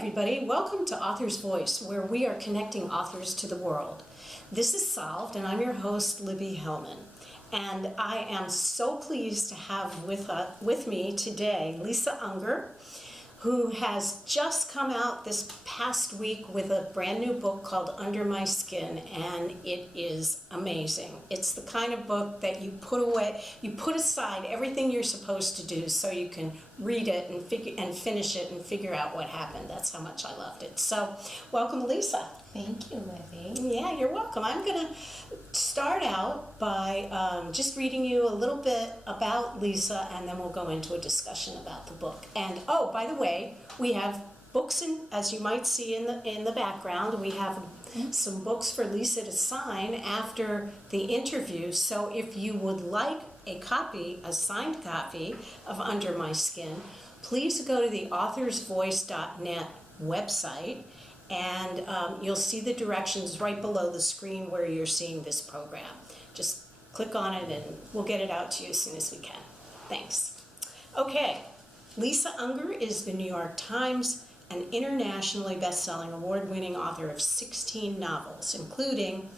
everybody. Welcome to Author's Voice, where we are connecting authors to the world. This is Solved, and I'm your host, Libby Hellman. And I am so pleased to have with me today Lisa Unger, who has just come out this past week with a brand new book called Under My Skin, and it is amazing. It's the kind of book that you put aside everything you're supposed to do so you can read it and finish it and figure out what happened. That's how much I loved it. So, welcome, Lisa. Thank you, Libby. Yeah, you're welcome. I'm going to start out by just reading you a little bit about Lisa, and then we'll go into a discussion about the book. And oh, by the way, we have books, as you might see in the background, we have some books for Lisa to sign after the interview. So if you would like a signed copy of Under My Skin, please go to the authorsvoice.net website. And you'll see the directions right below the screen where you're seeing this program. Just click on it and we'll get it out to you as soon as we can. Thanks. Okay, Lisa Unger is the New York Times and internationally best-selling award-winning author of 16 novels, including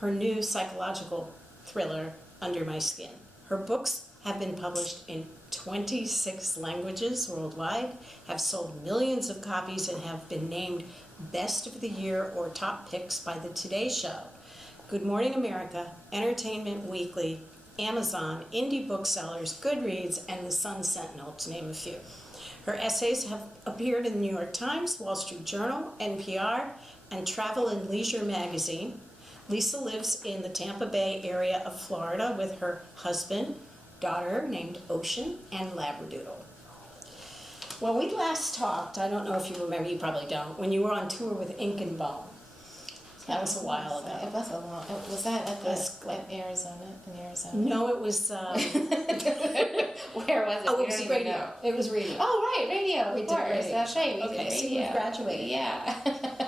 her new psychological thriller, Under My Skin. Her books have been published in 26 languages worldwide, have sold millions of copies, and have been named Best of the Year or Top Picks by the Today Show, Good Morning America, Entertainment Weekly, Amazon, Indie Booksellers, Goodreads, and the Sun Sentinel, to name a few. Her essays have appeared in the New York Times, Wall Street Journal, NPR, and Travel and Leisure magazine. Lisa lives in the Tampa Bay area of Florida with her husband, daughter named Ocean, and Labradoodle. When we last talked, I don't know if you remember, you probably don't, when you were on tour with Ink and Bone. That was a while ago. It was a long. Was that at Arizona? In Arizona? No, it was. Where was it? Oh, it was radio. It was radio. Oh, right, radio. We Of did course, radio. that's right. Okay, so you graduated. Yeah.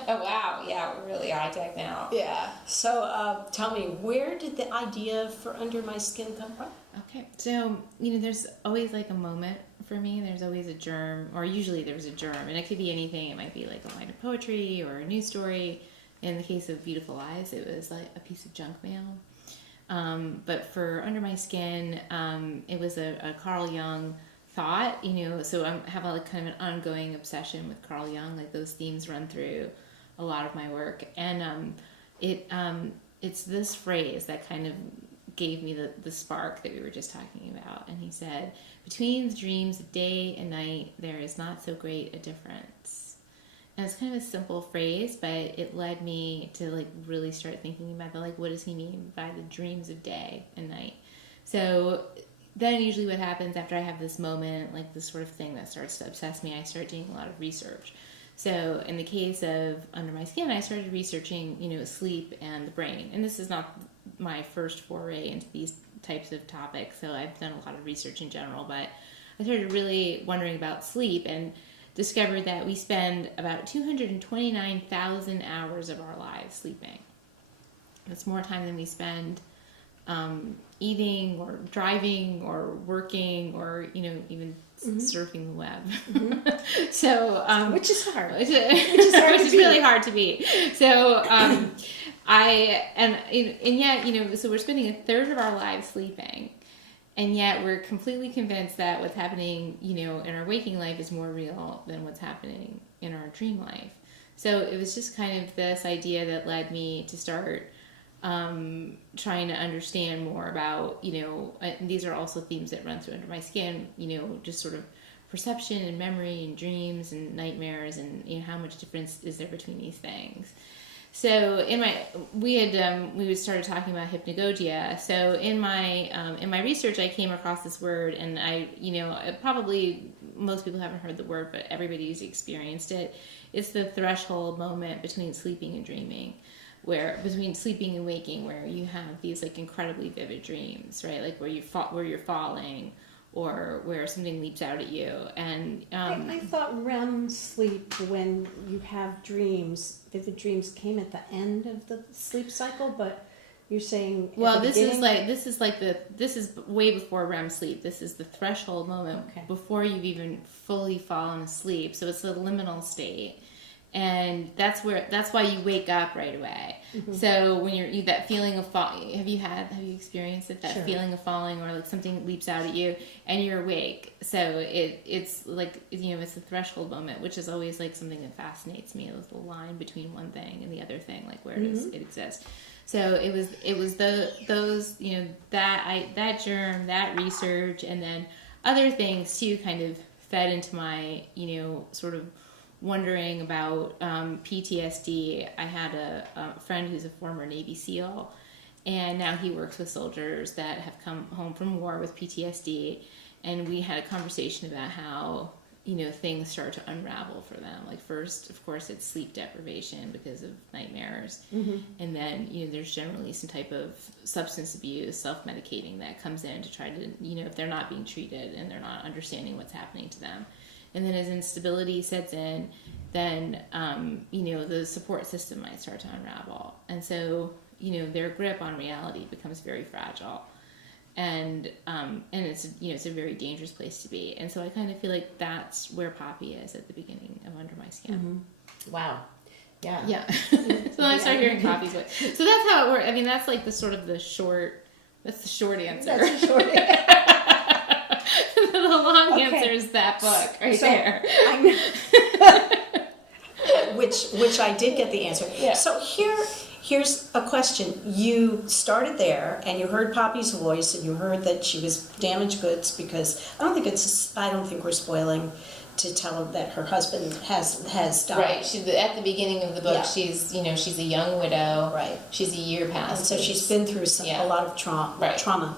Wow. Yeah, we're really high tech now. Yeah. So, tell me, where did the idea for Under My Skin come from? Okay, so there's always like a moment for me. There's always a germ, or usually there's a germ, and it could be anything. It might be like a line of poetry or a news story. In the case of Beautiful Eyes, it was like a piece of junk mail. But for Under My Skin, it was a Carl Jung thought, so I have a kind of an ongoing obsession with Carl Jung. Like those themes run through a lot of my work. And it's this phrase that kind of gave me the spark that we were just talking about. And he said, between the dreams of day and night, there is not so great a difference. And it's kind of a simple phrase, but it led me to really start thinking about what does he mean by the dreams of day and night? So then usually what happens after I have this moment, like this sort of thing that starts to obsess me, I start doing a lot of research. So in the case of Under My Skin, I started researching, sleep and the brain. And this is not my first foray into these types of topics, so I've done a lot of research in general, but I started really wondering about sleep and discovered that we spend about 229,000 hours of our lives sleeping. That's more time than we spend eating or driving or working or even surfing the web. Mm-hmm. So which is hard. Which is really hard to beat. So so we're spending a third of our lives sleeping. And yet we're completely convinced that what's happening, in our waking life is more real than what's happening in our dream life. So it was just kind of this idea that led me to start trying to understand more about, and these are also themes that run through Under My Skin, just sort of perception and memory and dreams and nightmares and, how much difference is there between these things. So we started talking about hypnagogia. So in my research, I came across this word, and probably most people haven't heard the word, but everybody's experienced it. It's the threshold moment between sleeping and dreaming, between sleeping and waking, where you have these incredibly vivid dreams, right? Like where you're falling, or where something leaps out at you. And I thought REM sleep, when you have dreams, vivid dreams, came at the end of the sleep cycle, but you're saying this is way before REM sleep. This is the threshold moment before you've even fully fallen asleep. So it's the liminal state. And that's why you wake up right away. So when you that feeling of falling, have you experienced it, that Sure. feeling of falling, or like something leaps out at you and you're awake? So it's like, it's the threshold moment, which is always like something that fascinates me, is the line between one thing and the other thing, like where does it exist? So it was those that germ, that research, and then other things too kind of fed into my sort of wondering about PTSD. I had a friend who's a former Navy SEAL, and now he works with soldiers that have come home from war with PTSD, and we had a conversation about how things start to unravel for them. Like, first, of course, it's sleep deprivation because of nightmares, and then there's generally some type of substance abuse, self-medicating that comes in to try to if they're not being treated and they're not understanding what's happening to them. And then as instability sets in, then, the support system might start to unravel. And so, their grip on reality becomes very fragile. And it's a very dangerous place to be. And so I kind of feel like that's where Poppy is at the beginning of Under My Skin. Wow. Yeah. Yeah. So then I start hearing Poppy's voice. So that's how it works. I mean, that's like that's the short answer. That's a short answer. The long answer is that book right there. Which I did get the answer. Yeah. So here's a question. You started there, and you heard Poppy's voice, and you heard that she was damaged goods because I don't think we're spoiling to tell her that her husband has died. Right. She's at the beginning of the book. Yeah. She's a young widow. Right. She's a year past. And so she's been through a lot of trauma.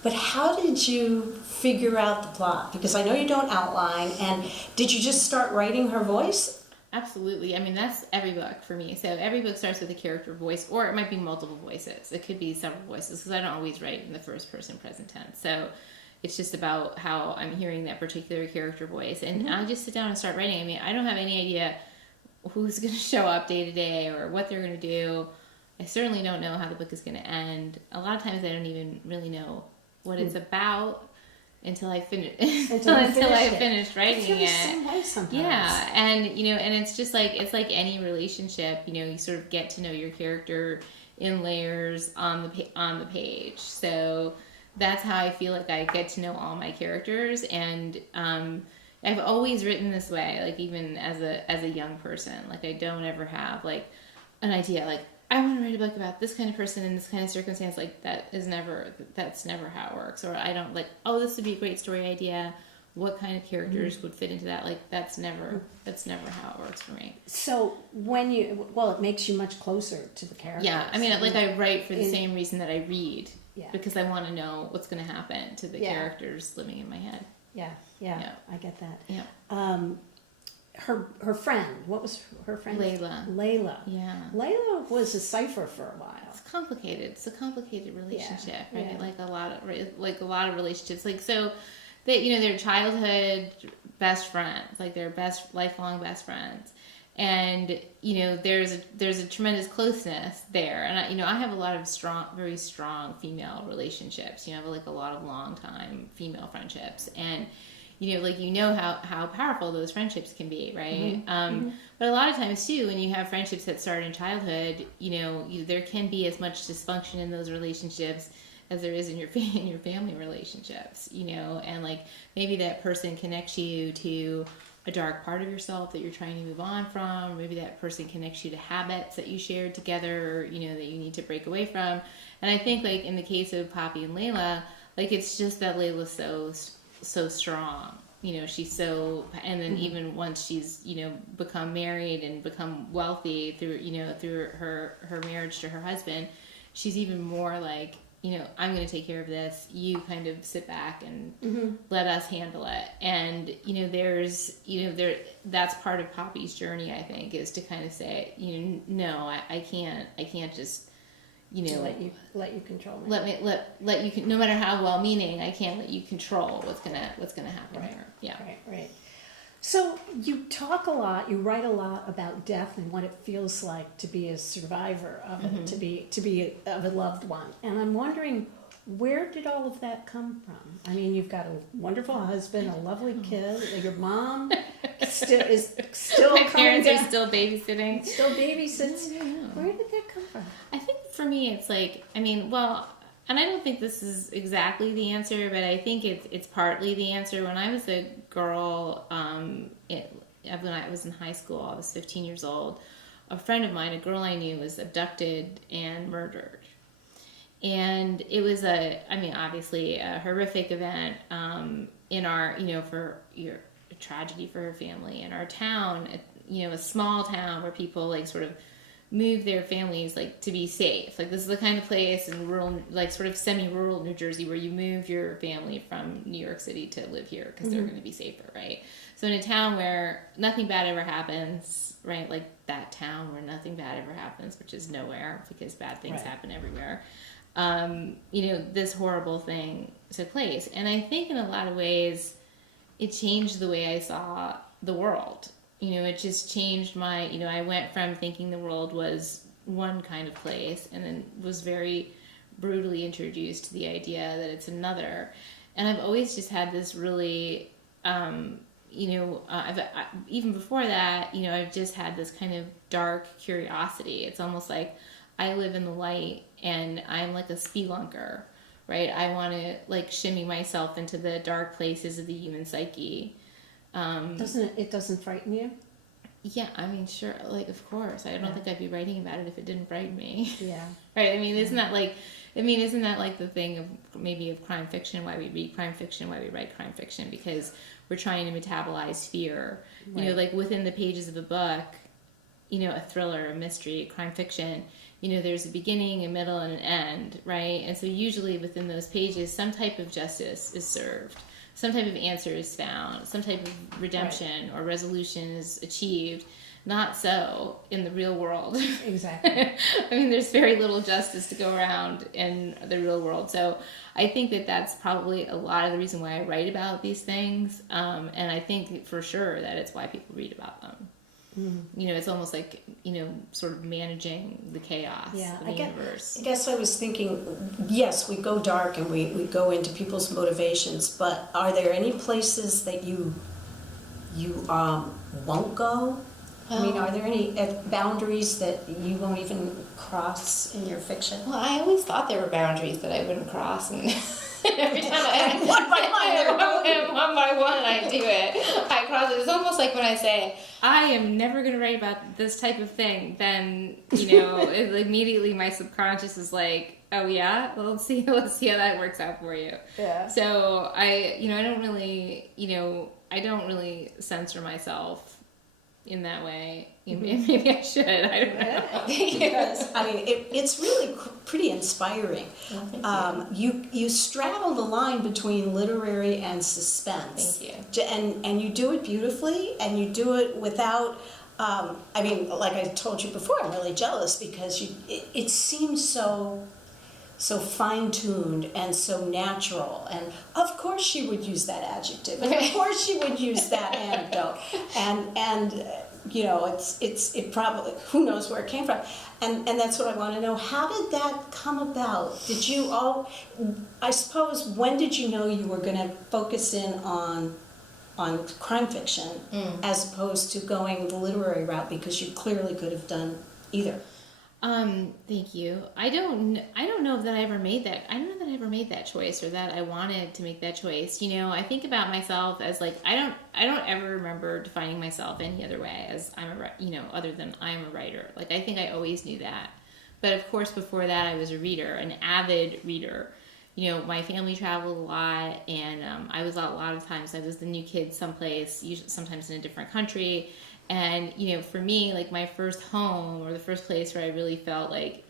But how did you figure out the plot? Because I know you don't outline. And did you just start writing her voice? Absolutely. I mean, that's every book for me. So every book starts with a character voice, or it might be multiple voices. It could be several voices, because I don't always write in the first person present tense. So it's just about how I'm hearing that particular character voice. And I just sit down and start writing. I mean, I don't have any idea who's going to show up day to day or what they're going to do. I certainly don't know how the book is going to end. A lot of times I don't even really know what it's about until I finish writing I feel it. the same way sometimes. Yeah, and and it's like any relationship. You sort of get to know your character in layers on the page. So that's how I feel like I get to know all my characters, and I've always written this way. Like, even as a young person, like, I don't ever have like an idea like, I want to write a book about this kind of person in this kind of circumstance. Like, that's never how it works. Or I don't like, oh, this would be a great story idea. What kind of characters would fit into that? Like, that's never how it works for me. So it makes you much closer to the characters. Yeah, I mean, like, I write for the same reason that I read. Yeah. Because I want to know what's going to happen to the characters living in my head. Yeah, I get that. Yeah. Her friend, what was her friend? Layla. Yeah. Layla was a cipher for a while. It's complicated. It's a complicated relationship, right? Yeah. Like a lot of relationships. Like, so that they're childhood best friends, like they're lifelong best friends, and there's a tremendous closeness there. And I have a lot of very strong female relationships. I have like a lot of long time female friendships, and how powerful those friendships can be, right? But a lot of times too, when you have friendships that start in childhood, there can be as much dysfunction in those relationships as there is in your family relationships, and like maybe that person connects you to a dark part of yourself that you're trying to move on from. Maybe that person connects you to habits that you shared together, that you need to break away from. And I think, like, in the case of Poppy and Layla, like, it's just that Layla's so strong. She's so, and then even once she's, become married and become wealthy through her marriage to her husband, she's even more like, I'm going to take care of this. You kind of sit back and let us handle it. And, that's part of Poppy's journey, I think, is to kind of say, no, I can't just, let you control me. Let you, no matter how well-meaning, I can't let you control what's gonna happen here. Yeah. Right. So you write a lot about death and what it feels like to be a survivor of it, to be of a loved one. And I'm wondering, where did all of that come from? I mean, you've got a wonderful husband, a lovely kid, your mom still My coming parents down. are still babysitting. Still babysits. I don't know. Where did that come from? I think for me, it's like, I mean, well, and I don't think this is exactly the answer, but I think it's partly the answer. When I was a girl, when I was in high school, I was 15 years old. A friend of mine, a girl I knew, was abducted and murdered. And it was obviously a horrific event in our, for a tragedy for her family. In our town, a small town where people like sort of move their families like to be safe. Like this is the kind of place in rural, like sort of semi-rural New Jersey where you move your family from New York City to live here because they're going to be safer, right? So in a town where nothing bad ever happens, right? Like that town where nothing bad ever happens, which is nowhere because bad things happen everywhere. This horrible thing took place. And I think in a lot of ways, it changed the way I saw the world. It just changed I went from thinking the world was one kind of place and then was very brutally introduced to the idea that it's another. And I've always just had this really, even before that, I've just had this kind of dark curiosity. It's almost like I live in the light and I'm like a spelunker, right? I want to like shimmy myself into the dark places of the human psyche. It doesn't frighten you? Yeah, I mean, sure, like, of course. I don't think I'd be writing about it if it didn't frighten me. Yeah. Right? I mean, isn't that like the thing of maybe of crime fiction, why we read crime fiction, why we write crime fiction? Because we're trying to metabolize fear. Right. Like within the pages of a book, a thriller, a mystery, a crime fiction, there's a beginning, a middle, and an end, right? And so usually within those pages, some type of justice is served. Some type of answer is found, some type of redemption or resolution is achieved. Not so in the real world. Exactly. I mean, there's very little justice to go around in the real world. So I think that that's probably a lot of the reason why I write about these things. And I think for sure that it's why people read about them. Mm-hmm. It's almost like, sort of managing the chaos of the universe. I guess I was thinking, yes, we go dark and we go into people's motivations, but are there any places that you won't go? I mean, are there any boundaries that you won't even cross in your fiction? Well, I always thought there were boundaries that I wouldn't cross, and every time one by one I do it. I cross it. It's almost like when I say, I am never going to write about this type of thing, then, immediately my subconscious is like, oh yeah, well, let's see how that works out for you. Yeah. So I don't really censor myself in that way. Maybe I should. I don't know. Because, I mean, it's really pretty inspiring. You straddle the line between literary and suspense. Thank you. And you do it beautifully, and you do it without, like I told you before, I'm really jealous because it seems so fine-tuned and so natural, and of course she would use that adjective, and of course she would use that anecdote, and it probably, who knows where it came from, and that's what I want to know. How did that come about? Did you I suppose, when did you know you were going to focus in on crime fiction as opposed to going the literary route, because you clearly could have done either? Thank you. I don't know that I ever made that. I don't know that I ever made that choice, or that I wanted to make that choice. I think about myself as like, I don't ever remember defining myself any other way as other than I'm a writer. Like, I think I always knew that. But of course, before that, I was a reader, an avid reader. My family traveled a lot, and I was a lot of times I was the new kid someplace, usually sometimes in a different country. And, for me, like, my first home, or the first place where I really felt like,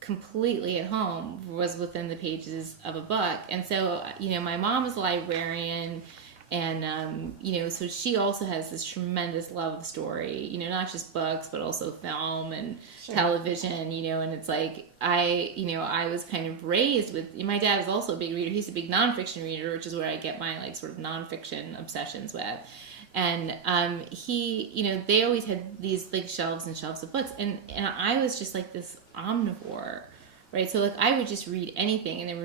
completely at home, was within the pages of a book. And so, my mom was a librarian, and, so she also has this tremendous love of story, not just books, but also film and television, and it's like, I was kind of raised with, my dad was also a big reader. He's a big nonfiction reader, which is where I get my, like, sort of nonfiction obsessions with. And they always had these like shelves and shelves of books, and I was just like this omnivore, right? So like I would just read anything, and there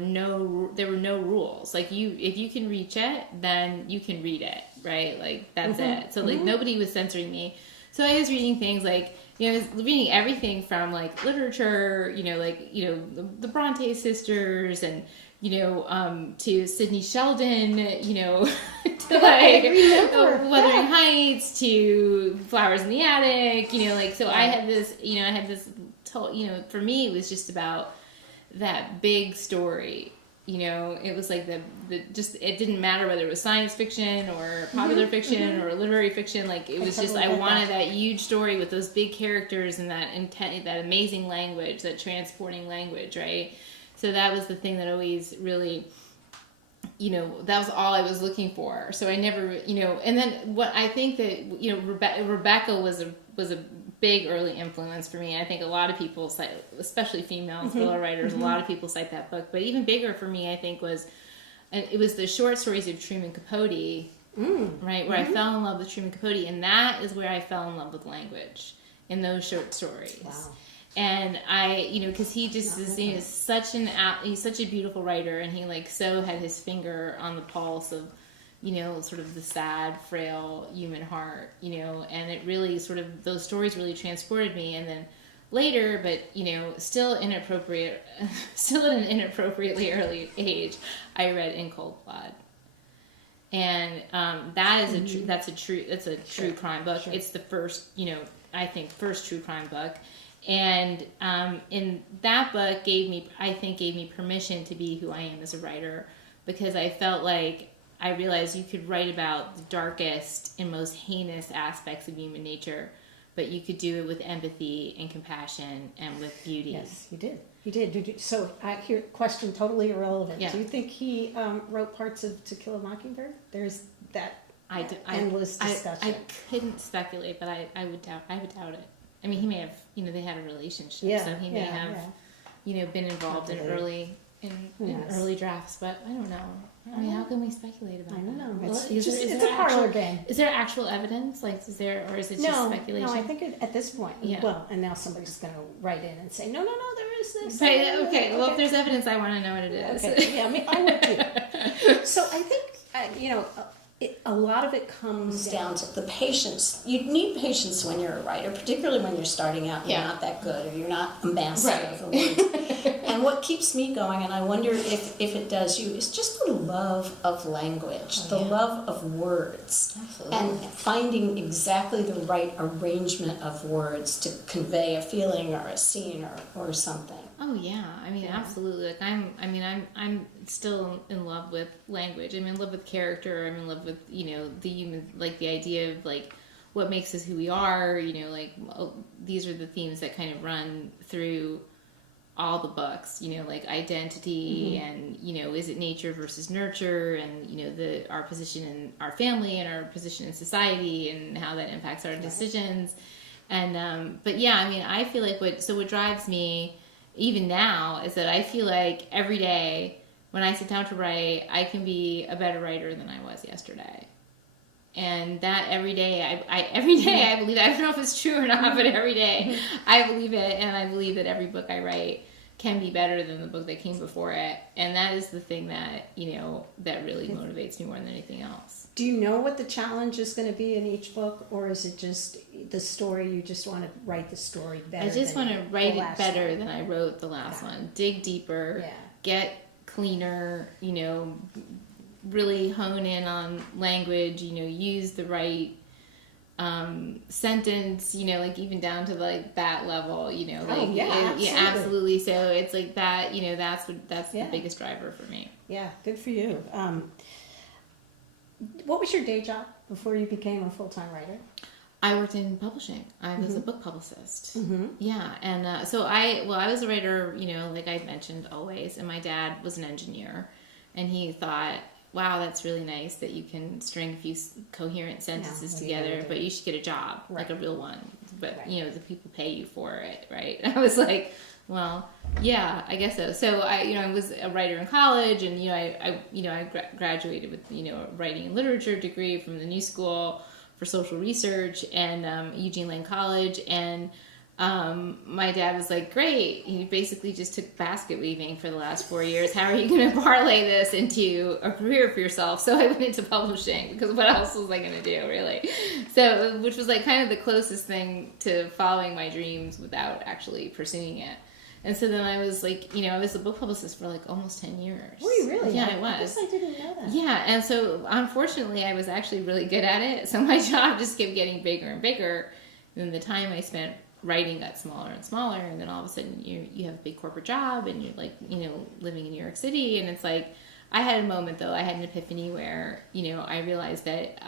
were no rules. Like if you can reach it, then you can read it, right? Like that's it. So like nobody was censoring me. So I was reading things like, I was reading everything from like literature, the Bronte sisters, and to Sidney Sheldon, to like Wuthering Heights, to Flowers in the Attic, so I had this, for me it was just about that big story. It was like it didn't matter whether it was science fiction or popular fiction or literary fiction. Like it was just, I wanted that huge story with those big characters and that that amazing language, that transporting language, right? So that was the thing that always really, that was all I was looking for. So I never, and then what I think that, Rebecca was a big early influence for me. I think a lot of people cite, especially female thriller writers, a lot of people cite that book. But even bigger for me, I think, was the short stories of Truman Capote, right? Where I fell in love with Truman Capote, and that is where I fell in love with language, in those short stories. Wow. And I, because he just is, he's such a beautiful writer, and he like so had his finger on the pulse of, sort of the sad, frail human heart, and it really sort of, those stories really transported me. And then later, but, still at an inappropriately early age, I read In Cold Blood. And that is that's a true crime book. Sure. It's the first, I think, first true crime book. And in that book gave me permission to be who I am as a writer, because I felt like I realized you could write about the darkest and most heinous aspects of human nature, but you could do it with empathy and compassion and with beauty. Yes, you did. You did. So I hear question totally irrelevant. Yeah. Do you think he wrote parts of To Kill a Mockingbird? There's that endless discussion. I couldn't speculate, but I would doubt it. I mean, he may have, they had a relationship, so he may have, been involved in early drafts, but I don't know. I mean, how can we speculate about that? I don't know. It's a parlor game. Is there actual evidence? Like, or is it just speculation? No, I think at this point, well, and now somebody's going to write in and say, no, there is this. Right, okay, well, if there's evidence, I want to know what it is. Okay, yeah, I mean, I would too. So I think, a lot of it comes down to the patience. You need patience when you're a writer, particularly when you're starting out and you're not that good, or you're not a master of the words. And what keeps me going, and I wonder if it does you, is just the love of language, the love of words. Absolutely. And finding exactly the right arrangement of words to convey a feeling or a scene or something. Oh yeah, I mean absolutely. Like I'm still in love with language. I'm in love with character. I'm in love with the human, like the idea of like what makes us who we are. These are the themes that kind of run through all the books. Like identity and is it nature versus nurture, and our position in our family and our position in society and how that impacts our decisions. And but yeah, I mean I feel like what drives me even now is that I feel like every day when I sit down to write, I can be a better writer than I was yesterday. And that every day, I believe, I don't know if it's true or not, but every day I believe it. And I believe that every book I write can be better than the book that came before it. And that is the thing that, that really motivates me more than anything else. Do you know what the challenge is going to be in each book, or is it just the story? You just want to write the story better? I just want to write it better than I wrote the last one. Dig deeper, get cleaner, really hone in on language, use the right sentence, like even down to like that level, absolutely. So it's like that, that's the biggest driver for me. Yeah, good for you. What was your day job before you became a full-time writer? I worked in publishing. I was a book publicist. Yeah, and so I was a writer, like I mentioned always, and my dad was an engineer, and he thought, wow, that's really nice that you can string a few coherent sentences together, but you should get a job, like a real one. But, the people pay you for it, right? I was like, well, yeah, I guess so. So I was a writer in college, and I graduated with a writing and literature degree from the New School for Social Research and Eugene Lane College, and my dad was like, great, you basically just took basket weaving for the last 4 years. How are you going to parlay this into a career for yourself? So I went into publishing, because what else was I going to do, really? So, which was like kind of the closest thing to following my dreams without actually pursuing it. And so then I was like, I was a book publicist for like almost 10 years. Were you really? Yeah, I was. I guess I didn't know that. Yeah, and so unfortunately I was actually really good at it. So my job just kept getting bigger and bigger. And then the time I spent writing got smaller and smaller. And then all of a sudden you have a big corporate job and you're like, living in New York City. And it's like, I had a moment though, I had an epiphany where, I realized that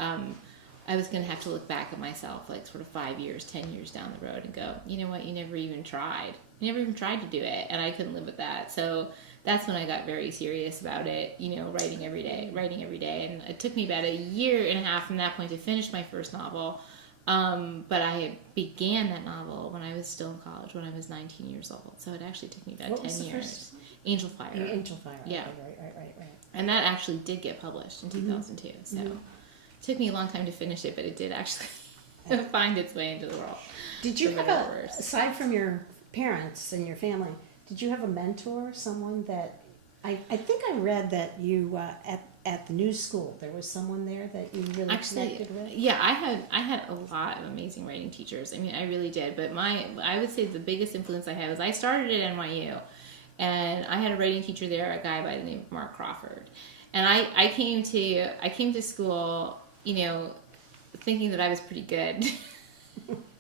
I was going to have to look back at myself like sort of 5 years, 10 years down the road and go, you know what, you never even tried. You never even tried to do it. And I couldn't live with that. So that's when I got very serious about it, writing every day. And it took me about 1.5 years from that point to finish my first novel. But I began that novel when I was still in college, when I was 19 years old. So it actually took me about 10 years. First? Angel Fire. Angel Fire. Yeah. Right. And that actually did get published in 2002. So it took me a long time to finish it, but it did actually find its way into the world. Did you have aside from your parents and your family, did you have a mentor, someone that, I think I read that you, at the new school, there was someone there that you really connected with? Yeah, I had a lot of amazing writing teachers. I mean, I really did. But I would say the biggest influence I had was I started at NYU, and I had a writing teacher there, a guy by the name of Mark Crawford. And I came to school, thinking that I was pretty good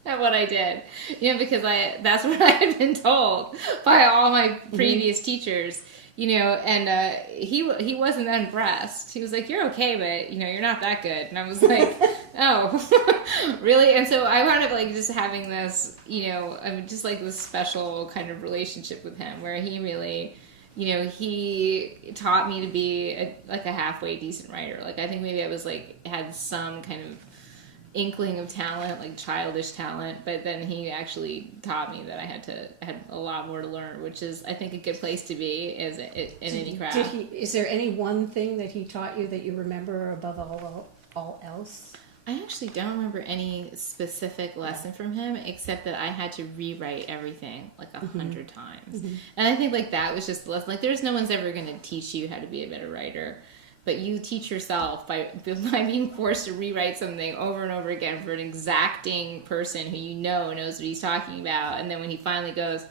at what I did, because that's what I had been told by all my previous teachers. And he wasn't that impressed. He was like, you're okay, but, you're not that good. And I was like, oh, really? And so I wound up, like, just having this, just, like, this special kind of relationship with him where he really, he taught me to be, a halfway decent writer. Like, I think maybe I was, like, had some kind of inkling of talent, like childish talent, but then he actually taught me that I had a lot more to learn, which is, I think, a good place to be in any craft. Is there any one thing that he taught you that you remember above all else? I actually don't remember any specific lesson from him, except that I had to rewrite everything like 100 times. And I think like that was just the lesson. Like, there's no one's ever going to teach you how to be a better writer. But you teach yourself by being forced to rewrite something over and over again for an exacting person who knows what he's talking about. And then when he finally goes,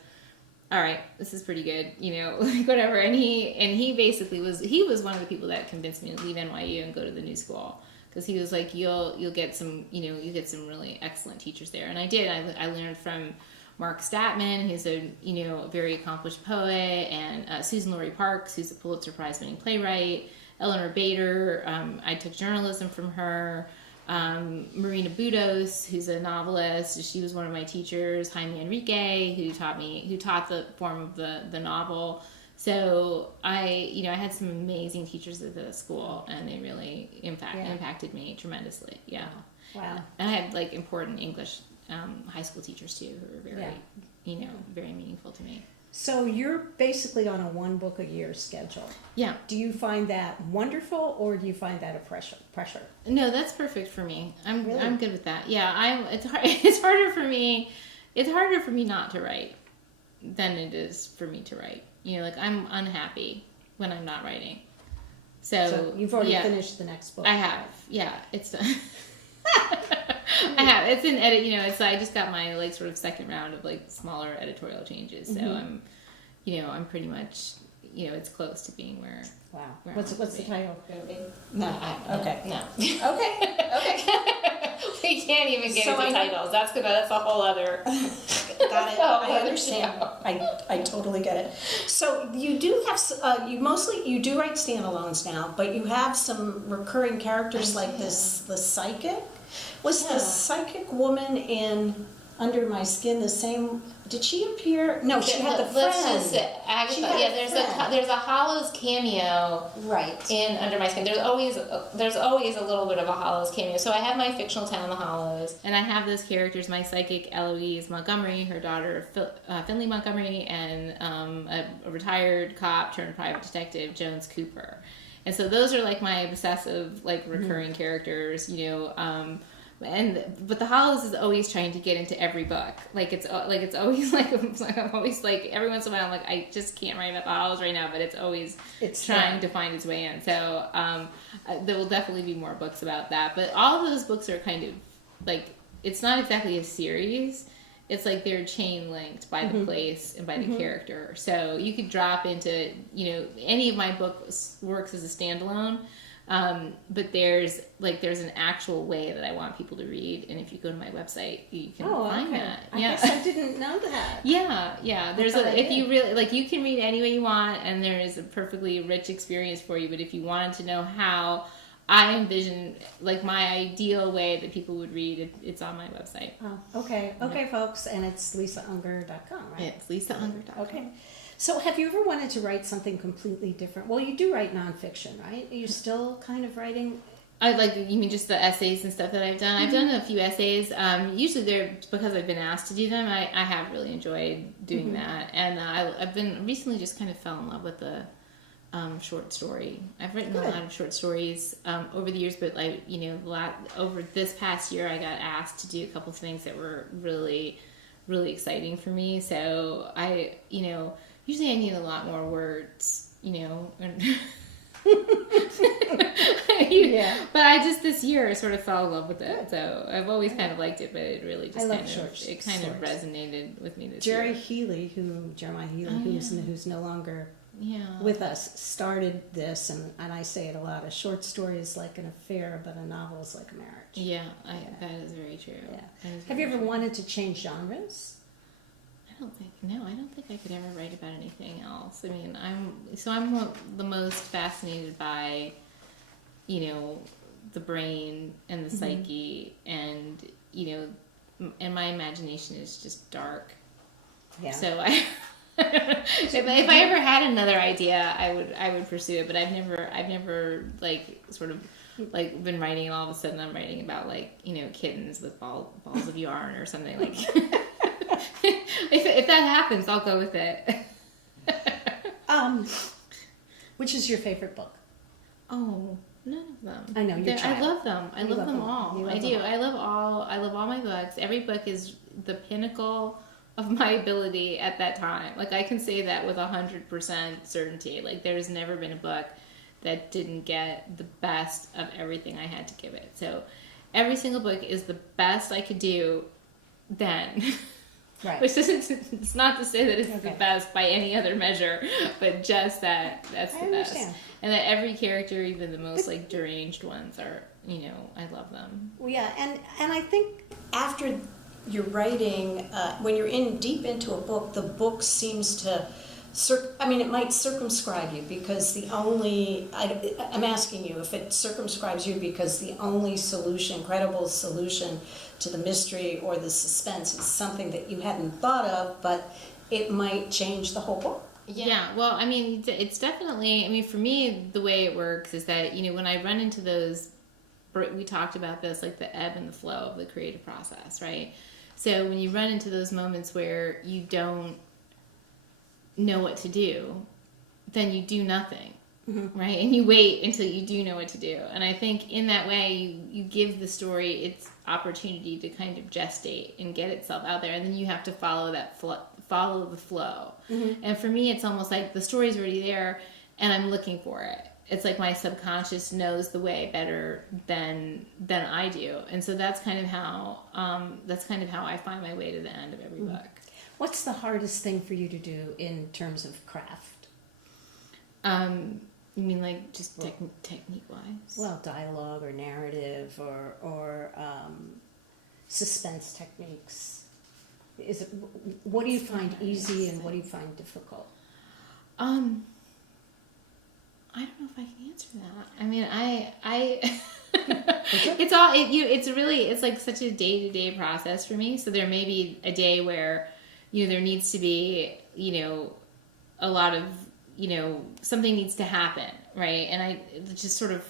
all right, this is pretty good, like whatever. And he basically was one of the people that convinced me to leave NYU and go to the new school. Because he was like, you'll get some, you get some really excellent teachers there. And I did. I learned from Mark Statman, who's a very accomplished poet, and Susan Laurie Parks, who's a Pulitzer Prize winning playwright. Eleanor Bader, I took journalism from her. Marina Budos, who's a novelist, she was one of my teachers. Jaime Enrique, who taught the form of the novel. So I had some amazing teachers at the school, and they really impacted me tremendously. Yeah. Wow. And I had like important English high school teachers too, who were very, very meaningful to me. So you're basically on a 1 book a year schedule. Yeah. Do you find that wonderful, or do you find that a pressure? No, that's perfect for me. I'm good with that. Yeah, it's harder for me. It's harder for me not to write than it is for me to write. Like, I'm unhappy when I'm not writing. So you've already finished the next book. I have. Yeah, it's done. I have. It's in edit. I just got my like sort of second round of like smaller editorial changes. So I'm pretty much, it's close to being where. Wow. What's the title going to be? No. Okay. Okay. We can't even get into titles. That's a whole other. Got it. I understand. I totally get it. So you do have you do write standalones now, but you have some recurring characters like the psychic. Was the psychic woman in Under My Skin the same? Did she appear? No, she had the friend. Let's just say, Agatha. There's a Hollows cameo. Right. In Under My Skin, there's always a little bit of a Hollows cameo. So I have my fictional town, the Hollows, and I have those characters: my psychic Eloise Montgomery, her daughter Finley Montgomery, and a retired cop turned private detective, Jones Cooper. And so those are like my obsessive, like recurring characters. but the Hollows is always trying to get into every book. It's always I'm always like, every once in a while I'm like, I just can't write about the Hollows right now, but it's always trying to find its way in. So there will definitely be more books about that. But all of those books are kind of like, it's not exactly a series. It's like they're chain linked by the place and by the character. So you could drop into, any of my books works as a standalone. But there's an actual way that I want people to read, and if you go to my website, you can find that. I guess I didn't know that. Yeah. There's if you really you can read any way you want, and there is a perfectly rich experience for you. But if you wanted to know how I envision my ideal way that people would read, it's on my website. Oh, okay, folks, and it's lisaunger.com, right? It's lisaunger.com. Okay. So have you ever wanted to write something completely different? Well, you do write nonfiction, right? Are you still kind of writing? You mean just the essays and stuff that I've done? I've done a few essays. Usually they're because I've been asked to do them. I have really enjoyed doing that. And I've been recently just kind of fell in love with the short story. I've written a lot of short stories over the years, but over this past year I got asked to do a couple of things that were really, really exciting for me. So usually I need a lot more words, But I just this year sort of fell in love with it. So I've always kind of liked it, but it really just kind of resonated with me this year. Jeremiah Healy, who's no longer with us, started this, and I say it a lot. A short story is like an affair, but a novel is like a marriage. Yeah, that is very true. Yeah. Have you ever wanted to change genres? I don't think I could ever write about anything else. I mean, I'm the most fascinated by, the brain and the psyche, and and my imagination is just dark. Yeah. So if I ever had another idea, I would pursue it. But I've never been writing, and all of a sudden I'm writing about kittens with balls of yarn or something like. If that happens, I'll go with it. Which is your favorite book? Oh, none of them. I know you're I love them. I love them all. I do. I love all my books. Every book is the pinnacle of my ability at that time. I can say that with 100% certainty. There's never been a book that didn't get the best of everything I had to give it. So every single book is the best I could do then. Right. Which it's not to say that it's the best by any other measure, but just that that's the best. And that every character, even the most deranged ones, are, I love them. Well, yeah, and I think after you're writing, when you're deep into a book, the book seems to, it might circumscribe you because I'm asking you if it circumscribes you because the only credible solution to the mystery or the suspense is something that you hadn't thought of, but it might change the whole book. Yeah, well, it's definitely, for me, the way it works is that, when I run into those, we talked about this, the ebb and the flow of the creative process, right? So when you run into those moments where you don't know what to do, then you do nothing, right? And you wait until you do know what to do. And I think in that way, you give the story its opportunity to kind of gestate and get itself out there, and then you have to follow the flow. And for me, it's almost like the story's already there, and I'm looking for it. It's like my subconscious knows the way better than I do, and so that's kind of how I find my way to the end of every book. What's the hardest thing for you to do in terms of craft? You mean just technique-wise? Well, dialogue or narrative or suspense techniques. What do you find easy and what do you find difficult? I don't know if I can answer that. It's such a day-to-day process for me. So there may be a day where there needs to be a lot of something needs to happen, right? And I just sort of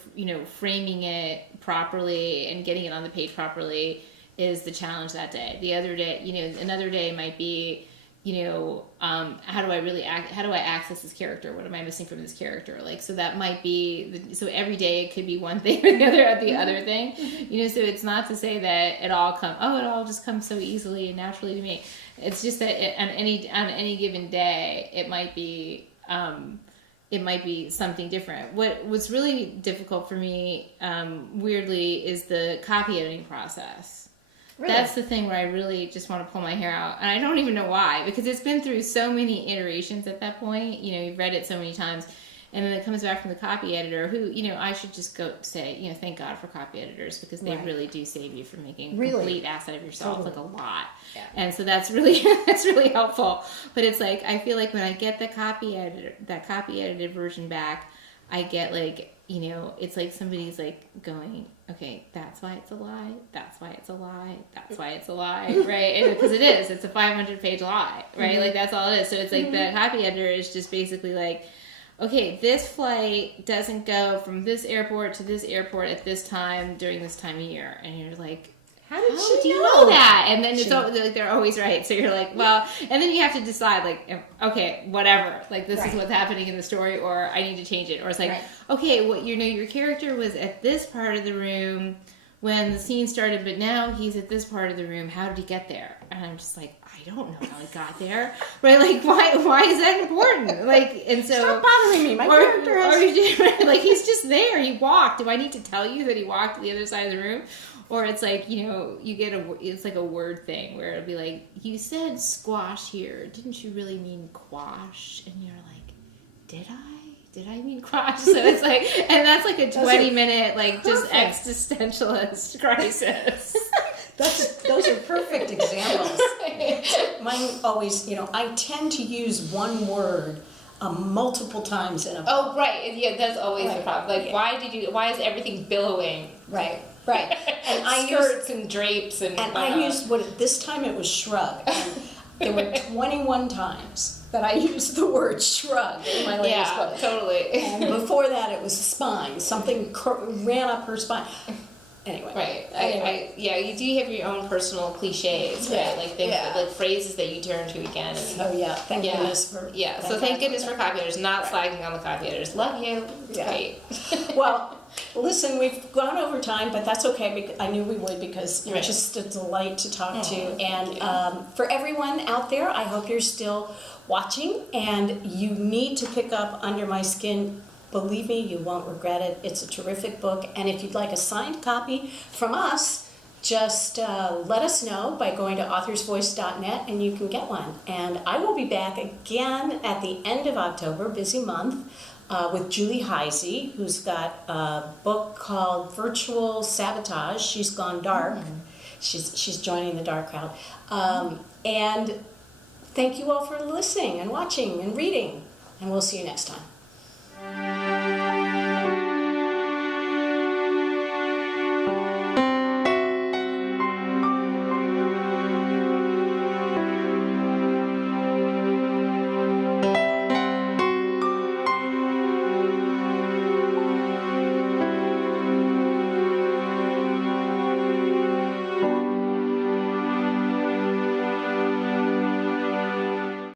framing it properly and getting it on the page properly is the challenge that day. The other day, another day might be how do I access this character? What am I missing from this character? Like, so that might be, so every day it could be one thing or the other thing, so it's not to say that it all just comes so easily and naturally to me. It's just that on any given day, it might be something different. What's really difficult for me, weirdly, is the copy editing process. Really? That's the thing where I really just want to pull my hair out. And I don't even know why, because it's been through so many iterations at that point. You've read it so many times. And then it comes back from the copy editor who, I should just go say, thank God for copy editors, because they really do save you from making a complete asset of yourself, like a lot. Yeah. And so that's really helpful. But it's like, I feel like when I get that copy edited version back, I get like, it's like somebody's like going, okay, that's why it's a lie. That's why it's a lie. That's why it's a lie, right? Because it's a 500-page lie, right? Mm-hmm. Like that's all it is. So it's like the copy editor is just basically like, okay, this flight doesn't go from this airport to this airport at this time during this time of year, and you're like, how do you know that? And then it's like they're always right. So you're like, well, and then you have to decide, like, okay, whatever. Like, this is what's happening in the story, or I need to change it. Or it's like, okay, well, your character was at this part of the room when the scene started, but now he's at this part of the room. How did he get there? And I'm just like, I don't know how he got there. Right? Like, why is that important? Like, and so stop bothering me. My character has like, he's just there. He walked. Do I need to tell you that he walked to the other side of the room? Or it's like, it's like a word thing where it'll be like, you said squash here. Didn't you really mean quash? And you're like, did I mean quash? So it's like, and that's like a 20-minute, like, just existentialist crisis. Those are perfect examples. Mine always, I tend to use one word multiple times in a book. Oh, right. Yeah, that's always the problem. Like, why is everything billowing? Right. And skirts and drapes and I used this time it was shrug. And there were 21 times that I used the word shrug in my latest book. Totally. And before that it was spine. Something ran up her spine. Anyway. Right. You do have your own personal cliches, right? Like things, like phrases that you turn to again. Thank goodness for... Yeah, so thank goodness for copy editors, not slagging on the copy editors. Love you. It's great. Well, listen, we've gone over time, but that's okay. Because I knew we would, because you're just a delight to talk to. And for everyone out there, I hope you're still watching, and you need to pick up Under My Skin. Believe me, you won't regret it. It's a terrific book. And if you'd like a signed copy from us, just let us know by going to authorsvoice.net and you can get one. And I will be back again at the end of October, busy month, with Julie Heisey, who's got a book called Virtual Sabotage. She's gone dark. She's joining the dark crowd. And thank you all for listening and watching and reading. And we'll see you next time.